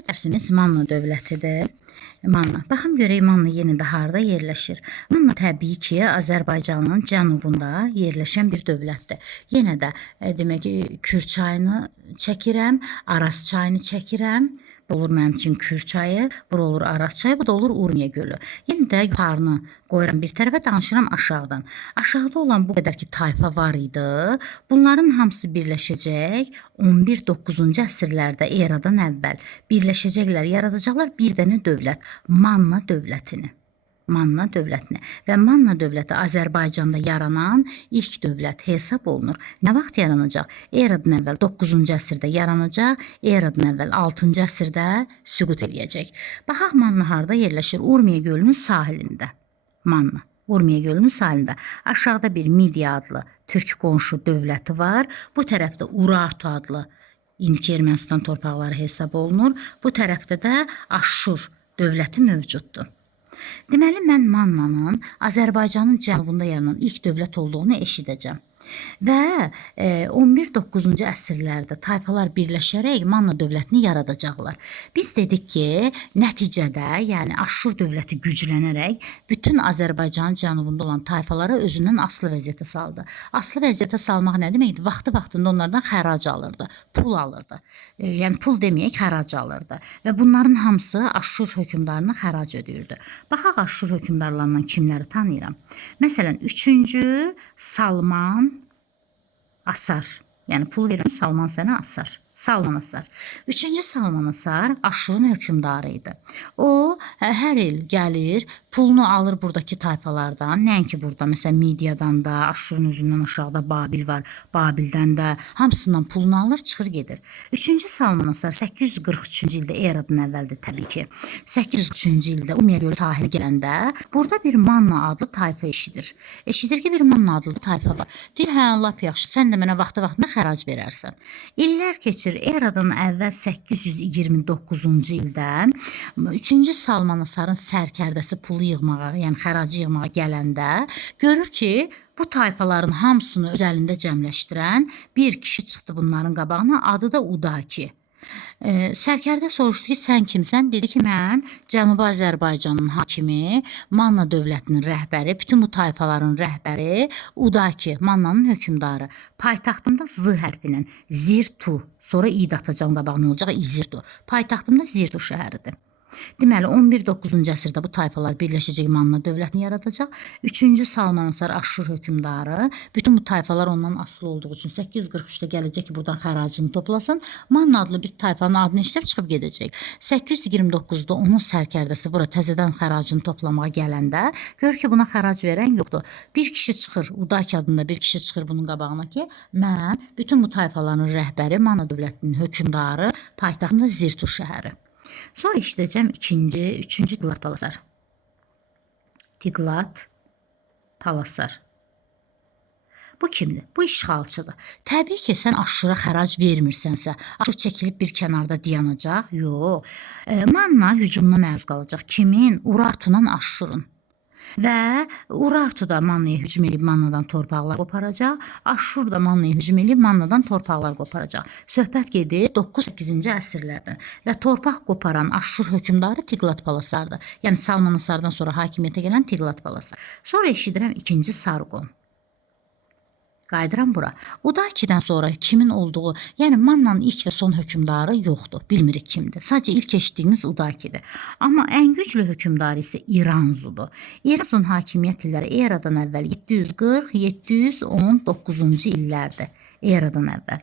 Bugünkü dərsimiz Manna dövlətidir. Manna. Baxın görək Manna yenə də harda yerləşir. Manna təbii ki, Azərbaycanın cənubunda yerləşən bir dövlətdir. Yenə də demək ki, Kür çayını çəkirəm, Araz çayını çəkirəm. Bu olur mənim üçün Kür çayı, bura olur Araz çayı, bu da olur Urmiya gölü. Yenə də yuxarını qoyuram bir tərəfə, danışıram aşağıdan. Aşağıda olan bu qədər ki tayfa var idi. Bunların hamısı birləşəcək 11-9-cu əsrlərdə eradan əvvəl birləşəcəklər, yaradacaqlar bir dənə dövlət, Manna dövlətini. Manna dövlətini və Manna dövləti Azərbaycanda yaranan ilk dövlət hesab olunur. Nə vaxt yaranacaq? Eradan əvvəl 9-cu əsrdə yaranacaq, eradan əvvəl 6-cı əsrdə süqut eləyəcək. Baxaq Manna harda yerləşir? Urmiya gölünün sahilində. Manna. Urmiya gölünün sahilində. Aşağıda bir Midiya adlı türk qonşu dövləti var. Bu tərəfdə Urartu adlı indiki Ermənistan torpaqları hesab olunur. Bu tərəfdə də Aşur dövləti mövcuddur. Deməli, mən Mannanın Azərbaycanın cənubunda yaranan ilk dövlət olduğunu eşidəcəm. Və 11-9-cu əsrlərdə tayfalar birləşərək Manna dövlətini yaradacaqlar. Biz dedik ki, nəticədə, yəni Aşur dövləti güclənərək bütün Azərbaycanın cənubunda olan tayfaları özündən asılı vəziyyətə saldı. Asılı vəziyyətə salmaq nə deməkdir? Vaxtı-vaxtında onlardan xərac alırdı, pul alırdı. Yəni pul deməyək, xərac alırdı. Və bunların hamısı Aşur hökmdarına xərac ödəyirdi. Baxaq Aşur hökmdarlarından kimləri tanıyıram? Məsələn, 3-cü Salman Asar. Yəni pul verirəm, Salman sənə asar. Salman Asar. 3-cü Salman Asar Aşurun hökmdarı idi. O hər il gəlir, pulunu alır buradakı tayfalardan. Nəinki burada, məsələn Midiyadan da, Aşurun üzündən aşağıda Babil var. Babildən də hamısından pulunu alır, çıxır gedir. 3-cü Salman Asar 843-cü ildə eradan əvvəldir təbii ki. 843-cü ildə Urmiya gölü sahili gələndə burada bir Manna adlı tayfa eşidir. Eşidir ki, bir Manna adlı tayfa var. Deyir, hə, lap yaxşı, sən də mənə vaxtı-vaxtında xərac verərsən. İllər keçir, eradan əvvəl 829-cu ildə 3-cü Salman Asarın sərkərdəsi pulu yığmağa, yəni xəracı yığmağa gələndə görür ki, bu tayfaların hamısını öz əlində cəmləşdirən bir kişi çıxdı bunların qabağına, adı da Udaki. Sərkərdə soruşdu ki, sən kimsən? Dedi ki, mən Cənubi Azərbaycanın hakimi, Manna dövlətinin rəhbəri, bütün bu tayfaların rəhbəri Udaki, Mannanın hökmdarı. Paytaxtımda Z hərfi ilə Zirtu, sonra İ atacağım qabağına olacaq, İzirtu. Paytaxtımda Zirtu şəhəridir. Deməli, 11-9-cu əsrdə bu tayfalar birləşəcək Manna dövlətini yaradacaq. 3-cü Salman Asar Aşur hökmdarı, bütün bu tayfalar ondan asılı olduğu üçün 843-də gələcək ki, buradan xəracını toplasın. Manna adlı bir tayfanın adını eşidib çıxıb gedəcək. 829-da onun sərkərdəsi bura təzədən xəracını toplamağa gələndə görür ki, buna xərac verən yoxdur. Bir kişi çıxır, Udaki adında bir kişi çıxır bunun qabağına ki, mən bütün bu tayfaların rəhbəri, Manna dövlətinin hökmdarı, paytaxtında Zirtu şəhəri. Sonra işləyəcəm 3-cü Tiqlat Palasar. Tiqlat Palasar. Bu kimdir? Bu işğalçıdır. Təbii ki, sən Aşura xərac vermirsənsə, Aşur çəkilib bir kənarda dayanacaq. Yox. Manna hücumuna məruz qalacaq. Kimin? Urartu'nun Aşurun. Və Urartu da Mannaya hücum edib Mannadan torpaqlar qoparacaq. Aşur da Mannaya hücum edib Mannadan torpaqlar qoparacaq. Söhbət gedir 9-8-ci əsrlərdən. Və torpaq qoparan Aşur hökmdarı Tiqlat Palasardır. Yəni Salman Asardan sonra hakimiyyətə gələn Tiqlat Palasar. Sonra eşidirəm 2-ci Sarqon. Qayıdıram bura. Udakidən sonra kimin olduğu, yəni Mannanın ilk və son hökmdarı yoxdur. Bilmirik kimdir. Sadəcə ilk eşitdiyimiz Udakidir. Amma ən güclü hökmdarı isə İranzudur. İranzunun hakimiyyət illəri eradan əvvəl 740-719-cu illərdir. Eradan əvvəl.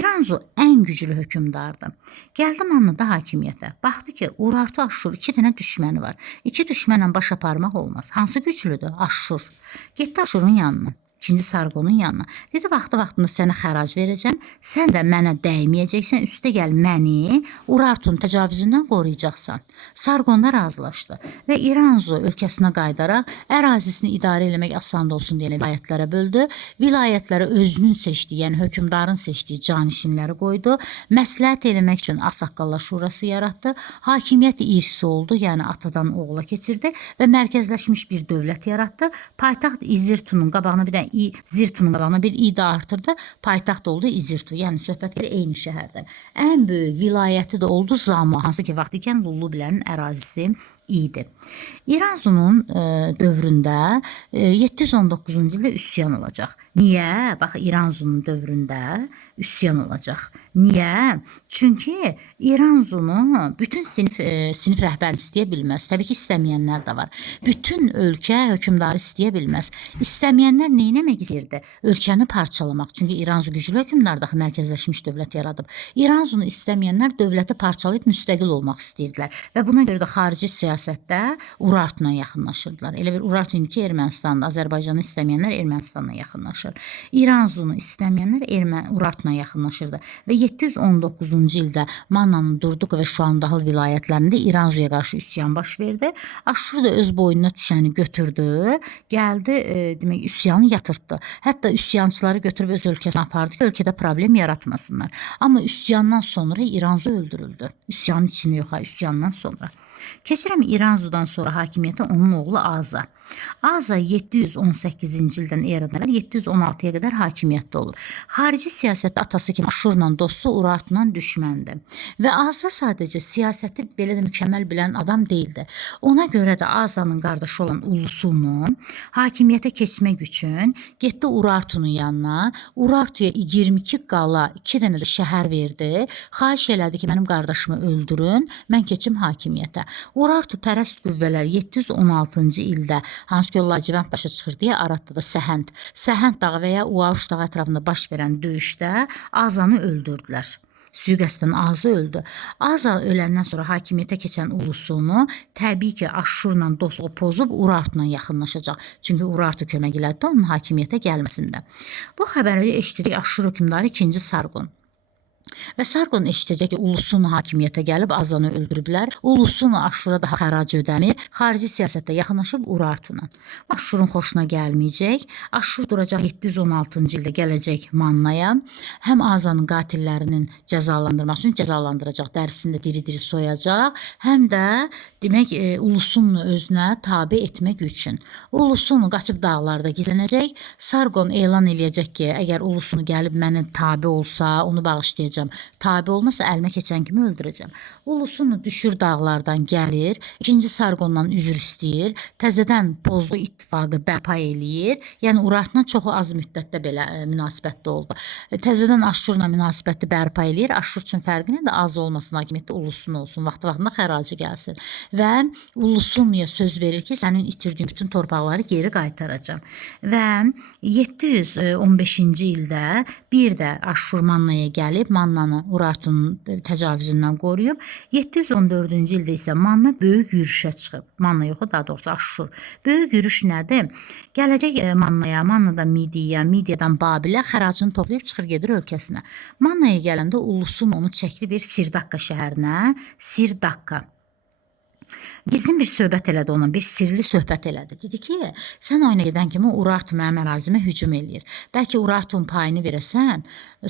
İranzu ən güclü hökmdardır. Gəldi Mannada hakimiyyətə. Baxdı ki, Urartu Aşur 2 dənə düşməni var. 2 düşmənlə baş aparmaq olmaz. Hansı güclüdür? Aşur. Getdi Aşurun yanına. 2-ci Sarqonun yanına. Dedi, vaxtı-vaxtında sənə xərac verəcəm, sən də mənə dəyməyəcəksən, üstə gəl məni Urartunun təcavüzündən qoruyacaqsan. Sarqonda razılaşdı və İranzu ölkəsinə qayıdaraq ərazisini idarə eləmək asan olsun deyə vilayətlərə böldü. Vilayətlərə özünün seçdiyi, yəni hökmdarın seçdiyi canişinləri qoydu. Məsləhət eləmək üçün Ağsaqqallar Şurası yaratdı. Hakimiyyət irsi oldu, yəni atadan oğula keçirdi və mərkəzləşmiş bir dövlət yaratdı. Paytaxt İzirtunun qabağına bir dənə Zirtunun qabağına bir i də artırdı. Paytaxt oldu İzirtu. Yəni söhbət gedir eyni şəhərdən. Ən böyük vilayəti də oldu Zama, hansı ki vaxt ikən Lullubilərin ərazisi idi. İranzunun dövründə 719-cu ildə üsyan olacaq. Niyə? Bax, İranzunun dövründə üsyan olacaq. Niyə? Çünki İranzunu bütün sinif rəhbəri istəyə bilməz. Təbii ki, istəməyənlər də var. Bütün ölkə hökmdarı istəyə bilməz. İstəməyənlər nə etmək istəyirdi? Ölkəni parçalamaq. Çünki İranzu güclü hökmdar daxı mərkəzləşmiş dövlət yaradıb. İranzunu istəməyənlər dövləti parçalayıb müstəqil olmaq istəyirdilər və buna görə də xarici siyasətdə Urartuna yaxınlaşırdılar. Elə bir Urartu indiki Ermənistanda, Azərbaycanı istəməyənlər Ermənistanla yaxınlaşır. İranzunu istəməyənlər Urartuna yaxınlaşırdı və 719-cu ildə Mannanın Durduq və Şuandahıl vilayətlərində İranzuya qarşı üsyan baş verdi. Aşur da öz boynuna düşəni götürdü, gəldi, demək, üsyanı yatırtdı. Hətta üsyançıları götürüb öz ölkəsinə apardı ki, ölkədə problem yaratmasınlar. Amma üsyandan sonra İranzu öldürüldü. Üsyanın içində yox, üsyandan sonra. Keçirəm İranzudan sonra hakimiyyətə onun oğlu Aza. Aza 718-ci ildən eradan 716-ya qədər hakimiyyətdə olur. Xarici siyasətdə atası kimi Aşurla dostu, Urartunan düşməndi. Və Aza sadəcə siyasəti belə də mükəmməl bilən adam değildi. Ona görə də Azanın qardaşı olan Ulusunu hakimiyyətə keçmək üçün getdi Urartunun yanına. Urartuya 22 qala, 2 dənə də şəhər verdi. Xahiş elədi ki, mənim qardaşımı öldürün, mən keçim hakimiyyətə. Urartu pərəst qüvvələr 716-cı ildə hansı ki Lacivənd başa çıxır deyə Aradda da Səhənd dağı və ya Uaş dağı ətrafında baş verən döyüşdə Azanı öldürdülər. Sui-qəsdən Aza öldü. Aza öləndən sonra hakimiyyətə keçən Ulusunu təbii ki Aşurla dostluğu pozub Urartuna yaxınlaşacaq. Çünki Urartu kömək elədi onun hakimiyyətə gəlməsində. Bu xəbəri eşidəcək Aşur hökmdarı 2-ci Sarqon. Və Sarqon eşidəcək ki, Ulusunu hakimiyyətə gəlib Azanı öldürüblər. Ulusunu Aşura daha xərac ödəmir. Xarici siyasətdə yaxınlaşıb Urartuna. Aşurun xoşuna gəlməyəcək. Aşur duracaq 716-cı ildə gələcək Mannaya. Həm Azanın qatillərinin cəzalandırmaq üçün cəzalandıracaq, dərisini də diri-diri soyacaq. Həm də demək Ulusunu özünə tabe etmək üçün. Ulusunu qaçıb dağlarda gizlənəcək. Sarqon elan eləyəcək ki, əgər Ulusunu gəlib mənə tabe olsa, onu bağışlayacaq. Tabi olmasa əlimə keçən kimi öldürəcəm. Ulusunu düşür dağlardan gəlir, 2-ci Sarqondan üzr istəyir, təzədən pozlu ittifaqı bərpa eləyir. Yəni Urartuna çox az müddətdə belə münasibətli oldu. Təzədən Aşurla münasibəti bərpa eləyir. Aşur üçün fərqi nədir? Az olmasın, hakimiyyətdə Ulusun olsun, vaxtında xəracı gəlsin. Və Ulusunuya söz verir ki, sənin itirdiyin bütün torpaqları geri qaytaracam. Və 715-ci ildə bir də Aşur Mannaya gəlib, Mannanı Urartunun təcavüzündən qoruyub. 714-cü ildə isə Manna böyük yürüşə çıxıb. Manna yox, daha doğrusu Aşur. Böyük yürüş nədir? Gələcək Mannaya, Mannadan Midiya, Midiyadan Babilə xəracını toplayıb çıxır gedir ölkəsinə. Mannaya gələndə Ulusun onu çəkdi bir Sirdaqqa şəhərinə. Sirdaqqa. Gizlin bir söhbət elədi ona, bir sirli söhbət elədi. Dedi ki, sən oyuna gedən kimi Urartu mənim ərazimə hücum eləyir. Bəlkə Urartunun payını verəsən.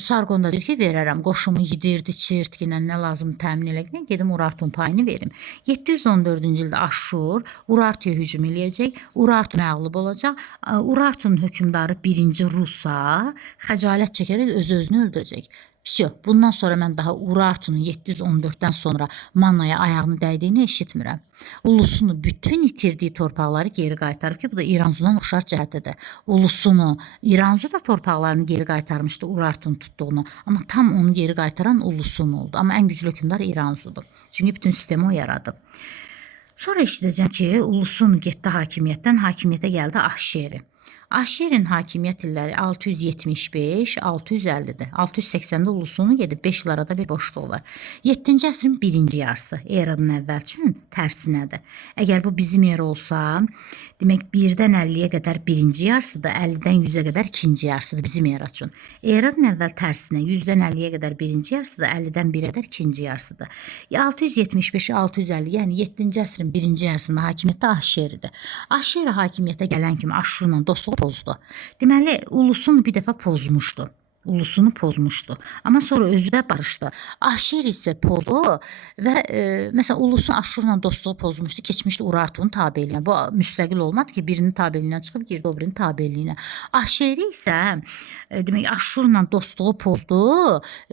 Sarqon da deyir ki, verərəm. Qoşumu yedirdi, çirtkinə nə lazım təmin eləyək. Gedim Urartunun payını verim. 714-cü ildə Aşur Urartuya hücum eləyəcək. Urartu məğlub olacaq. Urartunun hökmdarı 1-ci Rusa xəcalət çəkərək öz-özünü öldürəcək. Bundan sonra mən daha Urartunun 714-dən sonra Mannaya ayağını dəydiyini eşitmirəm. Ulusunu bütün itirdiyi torpaqları geri qaytarıb ki, bu da İranzudan oxşar cəhətədir. Ulusunu, İranzu da torpaqlarını geri qaytarmışdı Urartunun tutduğunu. Amma tam onu geri qaytaran Ulusunu oldu. Amma ən güclü hökmdar İranzudur. Çünki bütün sistemi o yaradıb. Sonra eşidəcəm ki, Ulusunu getdi hakimiyyətdən, hakimiyyətə gəldi Ahşeri. Ahşerin hakimiyyət illəri 675-650-dir. 680-də Ulusunu gedib 5 il arada bir boşluq var. 7-ci əsrin 1-ci yarısı eradan əvvəl üçün tərsinədir. Əgər bu bizim yer olsa, demək 1-dən 50-yə qədər 1-ci yarısıdır, 50-dən 100-ə qədər 2-ci yarısıdır bizim era üçün. Eradan əvvəl tərsinə 100-dən 50-yə qədər 1-ci yarısıdır, 50-dən 1-ə qədər 2-ci yarısıdır. 675-650, yəni 7-ci əsrin 1-ci yarısında hakimiyyətdə Ahşeridir. Ahşeri hakimiyyətə gələn kimi Aşurla dostluq pozdu. Deməli, Ulusunu bir dəfə pozmuşdu. Ulusunu pozmuşdu. Amma sonra özü də barışdı. Aşir isə pozdu və məsələn ulusun Aşurla dostluğu pozmuşdu, keçmişdi Urartunun tabeliyinə. Bu müstəqil olmadı ki, birinin tabeliyindən çıxıb girdi o birinin tabeliyinə. Aşiri isə demək Aşurla dostluğu pozdu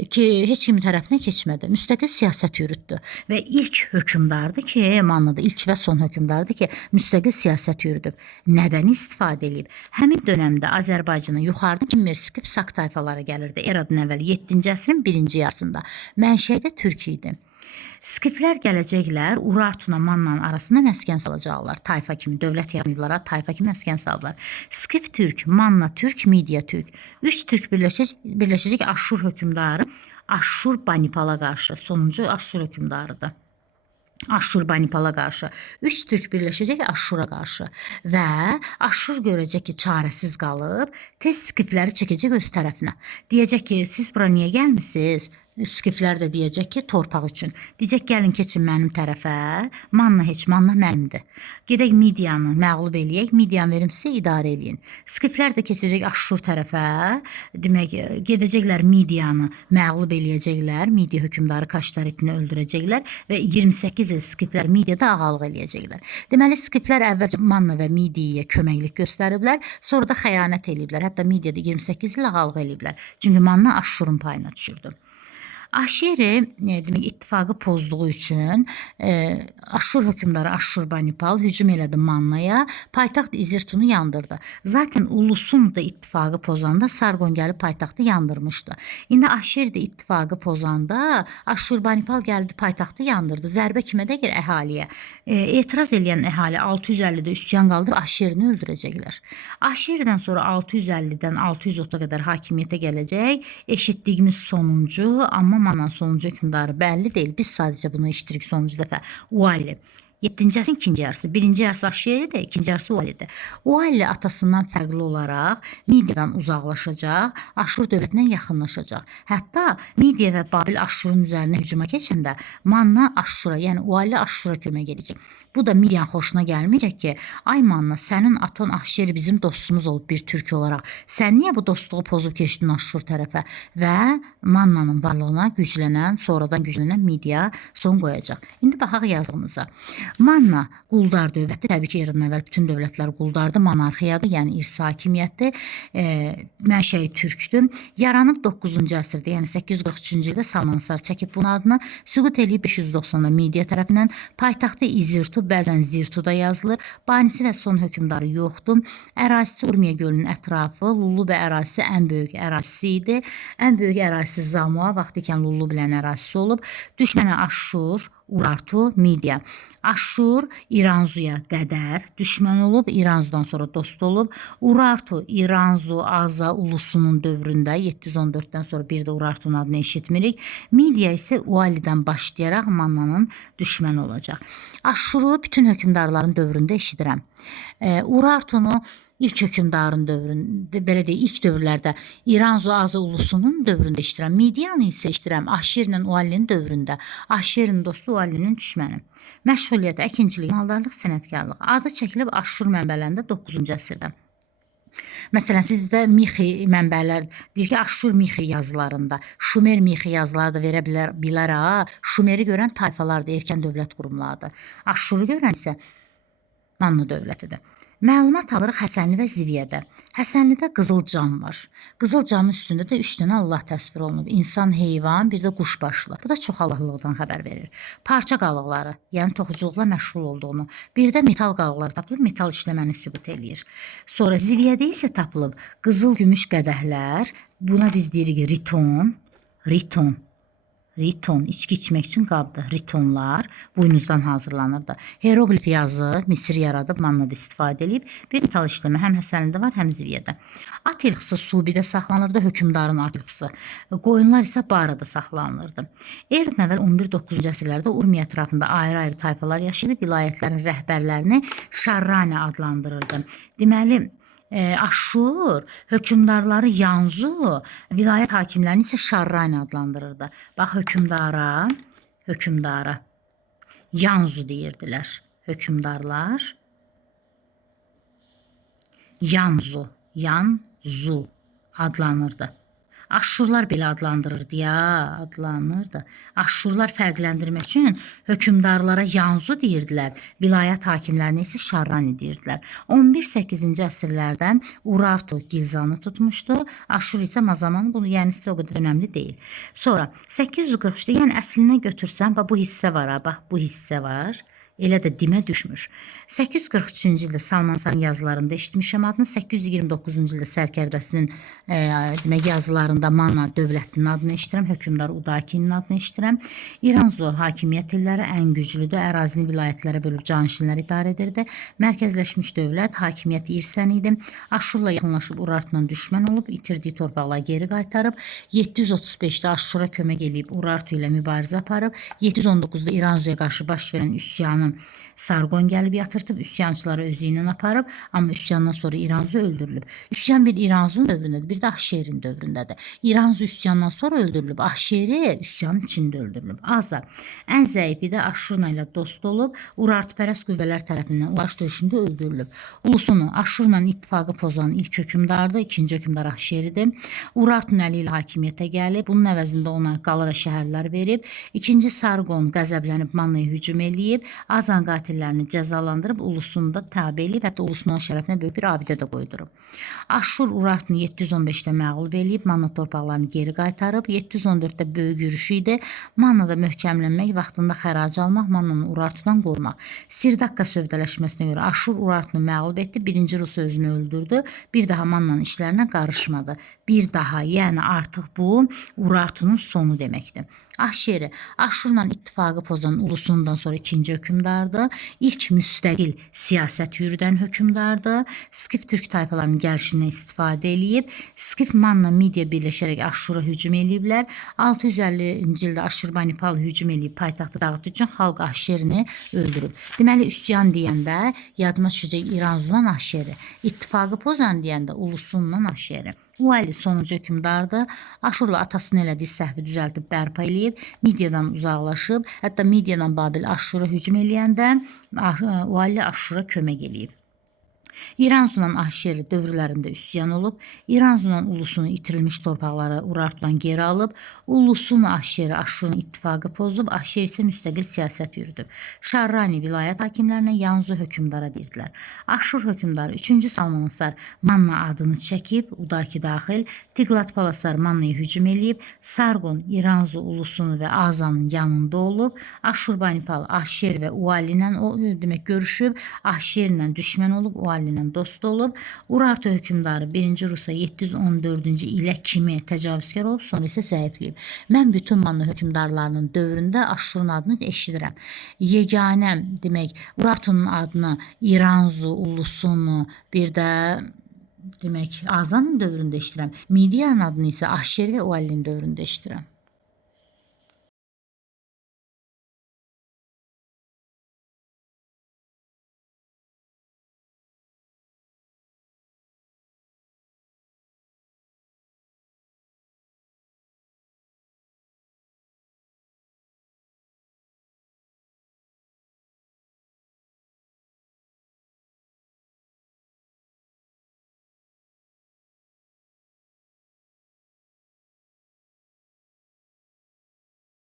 ki, heç kimin tərəfinə keçmədi. Müstəqil siyasət yürütdü və ilk hökmdardı ki, Mannada ilk və son hökmdardı ki, müstəqil siyasət yürüdüb. Nədən istifadə edib? Həmin dövrdə Azərbaycana yuxarıdan Kimmer, Skif, Sak tayfaları gəlirdi. Eradan əvvəl 7-ci əsrin 1-ci yarısında. Mənşədə türk idi. Skiflər gələcəklər, Urartuna Mannanın arasında məskən salacaqlar. Tayfa kimi, dövlət yaratmayıblar, tayfa kimi məskən saldılar. Skif türk, Manna türk, Midiya türk. 3 türk birləşəcək Aşur hökmdarı Aşur Banipala qarşı, sonuncu Aşur hökmdarıdır. Aşur Banipala qarşı 3 türk birləşəcək Aşura qarşı və Aşur görəcək ki, çarəsiz qalıb, tez Skifləri çəkəcək öz tərəfinə. Deyəcək ki, siz bura niyə gəlmisiniz? Skiflər də deyəcək ki, torpaq üçün. Deyəcək, gəlin keçin mənim tərəfə. Manna heç, Manna mənimdir. Gedək Midiyanı məğlub eləyək, Midiyanı verim sizə idarə eləyin. Skiflər də keçəcək Aşur tərəfə. Demək, gedəcəklər Midiyanı məğlub eləyəcəklər. Midiya hökmdarı Kaştaritini öldürəcəklər və 28 il Skiflər Midiyada ağalıq eləyəcəklər. Deməli, Skiflər əvvəlcə Manna və Midiyaya köməklik göstəriblər, sonra da xəyanət eləyiblər. Hətta Midiyada 28 il ağalıq eləyiblər. Çünki Manna Aşurun payına düşürdü. Aşiri demək ittifaqı pozduğu üçün Aşur hökmdarı Aşurbanipal hücum elədi Mannaya, paytaxt İzirtunu yandırdı. Zaten ulusun da ittifaqı pozanda Sargon gəlib paytaxtı yandırmışdı. İndi Aşir də ittifaqı pozanda Aşurbanipal gəldi paytaxtı yandırdı. Zərbə kimə dəyir? Əhaliyə. Etiraz eləyən əhali 650-də üsyan qaldırıb Aşirini öldürəcəklər. Aşirdən sonra 650-dən 630-a qədər hakimiyyətə gələcək. Eşitdiyimiz sonuncu, amma Mannanın sonuncu hökmdarı bəlli deyil. Biz sadəcə bunu eşitirik sonuncu dəfə. Ualli. 7-ci əsrin ikinci yarısı. Birinci yarısı Aşiridir, ikinci yarısı Uallidir. Ualli atasından fərqli olaraq Midiyadan uzaqlaşacaq, Aşur dövlətindən yaxınlaşacaq. Hətta Midiya və Babil Aşurun üzərinə hücuma keçəndə Manna Aşura, yəni Ualli Aşura kömək edəcək. Bu da Midiyan xoşuna gəlməyəcək ki, ay Manna, sənin atan Aşiri bizim dostumuz olub bir türk olaraq. Sən niyə bu dostluğu pozub keçdin Aşur tərəfə? Və Mannanın varlığına güclənən, sonradan güclənən Midiya son qoyacaq. İndi baxaq yazdığımıza. Manna quldar dövləti, təbii ki, eradan əvvəl bütün dövlətlər quldardır, monarxiyadır, yəni irsi hakimiyyətdir, mənşəyi türkdür. Yaranıb 9-cu əsrdə, yəni 843-cü ildə Salmansar çəkib bunun adını, süqut eləyib 590-da Midiya tərəfindən, paytaxtı İzirtu, bəzən Zirtuda yazılır, banisi və son hökmdarı yoxdur. Ərazisi Urmiya gölünün ətrafı, Lullubi ərazisi ən böyük ərazisi idi. Ən böyük ərazisi Zamua, vaxtı ikən Lullubilərin ərazisi olub. Düşməni Aşur, Urartu, Midiya. Aşur İranzuya qədər düşmən olub, İranzudan sonra dost olub. Urartu, İranzu, Aza ulusunun dövründə 714-dən sonra bir də Urartunun adını eşitmirik. Midiya isə Uallidən başlayaraq Mannanın düşməni olacaq. Aşuru bütün hökmdarların dövründə eşidirəm. Urartunu İlk hökmdarın dövründə, belə deyək, ilk dövrlərdə İranzu Azı ulusunun dövründə eşidirəm. Midiyanı isə eşidirəm Aşirlə Uallinin dövründə. Aşirin dostu Uallinin düşməni. Məşğuliyyət, əkinçilik, maldarlıq, sənətkarlıq. Adı çəkilib Aşur mənbələrində 9-cu əsrdə. Məsələn, sizdə Mixi mənbələr deyir ki, Aşur Mixi yazılarında, Şumer Mixi yazıları da verə bilər ha. Şumeri görən tayfalardır, erkən dövlət qurumlarıdır. Aşuru görən isə Manna dövlətidir. Məlumat alırıq Həsənli və Ziviyədə. Həsənlidə Qızılcam var. Qızılcamın üstündə də 3 dənə Allah təsvir olunub. İnsan, heyvan, bir də quş başlı. Bu da çoxalılıqdan xəbər verir. Parça qalıqları, yəni toxuculuqla məşğul olduğunu, bir də metal qalıqları tapılıb, metal işləməni sübut eləyir. Sonra Ziviyədə isə tapılıb qızıl gümüş qədəhlər, buna biz deyirik riton, riton, içki içmək üçün qabdır. Ritonlar buynuzdan hazırlanırdı. Heroqlif yazı Misir yaradıb, Mannada istifadə edib. Bir metal işləmə həm Həsənlidə var, həm Ziviyədə. At ilxısı Subidə saxlanırdı, hökmdarın at ilxısı. Qoyunlar isə Barada saxlanılırdı. Eradan əvvəl 11-9-cu əsrlərdə Urmiya ətrafında ayrı-ayrı tayfalar yaşayıb, vilayətlərin rəhbərlərini Şarrani adlandırırdı. Deməli, Aşur hökmdarları Yanzu, vilayət hakimlərini isə Şarrani adlandırırdı. Bax, hökmdara Yanzu deyirdilər. Hökmdarlar Yanzu adlanırdı. Aşşurlar belə adlandırırdı ya, adlanırdı. Aşşurlar fərqləndirmək üçün hökmdarlara Yanzu deyirdilər, vilayət hakimlərinə isə Şarrani deyirdilər. 11-8-ci əsrlərdə Urartu Gilzanı tutmuşdu. Aşşur isə Mazamanı, bunu yəni sizə o qədər önəmli deyil. Sonra 843-də, yəni əslinə götürsən, bax bu hissə var, bax bu hissə var. Elə də dimə düşmüş. 843-cü ildə Salmansarın yazılarında eşitmişəm adını, 829-cu ildə Sərkərdəsinin demək yazılarında Manna dövlətinin adını eşidirəm, hökmdar Udakinin adını eşidirəm. İranzu hakimiyyət illəri ən güclüdür, ərazini vilayətlərə bölüb canişinlər idarə edirdi. Mərkəzləşmiş dövlət, hakimiyyət irsən idi. Aşşurla yaxınlaşıb Urartu'la düşmən olub, itirdiyi torpaqları geri qaytarıb. 735-də Aşşura kömək eləyib Urartu ilə mübarizə aparıb. 719-da İranzuya qarşı baş verən üsyanı Sargon gəlib yatırtıb, üsyançıları özü ilə aparıb, amma üsyandan sonra İranzu öldürülüb. Üsyan bir İranzunun dövründədir, bir də Ahşerin dövründədir. İranzu üsyandan sonra öldürülüb, Ahşeri üsyanın içində öldürülüb. Azda ən zəifi də Aşşurla ilə dost olub, Urartupərəst qüvvələr tərəfindən ulaş döyüşündə öldürülüb. Ulusunu Aşşurla ittifaqı pozan ilk hökmdardır, ikinci hökmdar Ahşeridir. Urartun əli ilə hakimiyyətə gəlib, bunun əvəzində ona qala və şəhərlər verib. İkinci Sargon qəzəblənib Mannaya hücum eləyib, Azan qatillərini cəzalandırıb, ulusunu da tabe eləyib, hətta ulusunun şərəfinə böyük bir abidə də qoydurub. Aşşur Urartunu 715-də məğlub eləyib, Manna torpaqlarını geri qaytarıb. 714-də böyük yürüşü idi. Mannada möhkəmlənmək, vaxtında xərac almaq, Mannanı Urartudan qorumaq. Sirdaqqa sövdələşməsinə görə Aşşur Urartunu məğlub etdi, birinci Rus özünü öldürdü, bir daha Mannanın işlərinə qarışmadı. Bir daha, yəni artıq bu Urartunun sonu deməkdir. Ahşeri Aşşurla ittifaqı pozan ulusundan sonra ikinci hökmdardır. İlk müstəqil siyasət yürüdən hökmdardır. Skif türk tayfalarının gəlişindən istifadə eləyib. Skif Manna Midiya birləşərək Aşşura hücum eləyiblər. 650-ci ildə Aşşurbanipal hücum eləyib paytaxtı dağıtdığı üçün xalq Ahşerini öldürüb. Deməli üsyan deyəndə yadıma düşəcək İranzudan Ahşeri. İttifaqı pozan deyəndə ulusundan Ahşeri. Uali sonuncu hökmdardır. Aşurla atasının elədiyi səhvi düzəltib bərpa eləyib, Midiyadan uzaqlaşıb, hətta Midiyadan Babil Aşşura hücum eləyəndə Uali Aşşura kömək eləyib. İranzu'nun Ahşeri dövrlərində üsyan olub, İranzu'nun ulusunu itirilmiş torpaqları Urartudan geri alıb, ulusun Ahşeri Aşşurun ittifaqı pozub, Ahşer isə müstəqil siyasət yürüdüb. Şarrani vilayət hakimlərinə Yanzu hökmdara deyirdilər. Aşşur hökmdarı 3-cü Salmanasar Manna adını çəkib, Udaki daxil, Tiglat-Palasar Mannaya hücum eləyib, Sargon İranzu ulusunu və Azanın yanında olub, Aşşurbanipal Ahşer və Uali ilə demək görüşüb, Ahşer ilə düşmən olub, Uali ilə dost olub. Urartu hökmdarı 1-ci Rusa 714-cü ilə kimi təcavüzkar olub, sonra isə zəifləyib. Mən bütün Manna hökmdarlarının dövründə Aşşurun adını eşidirəm. Yeganə demək Urartunun adını İranzu ulusunu, bir də demək Azanın dövründə eşidirəm. Midiyanın adını isə Ahşeri və Ualinin dövründə eşidirəm.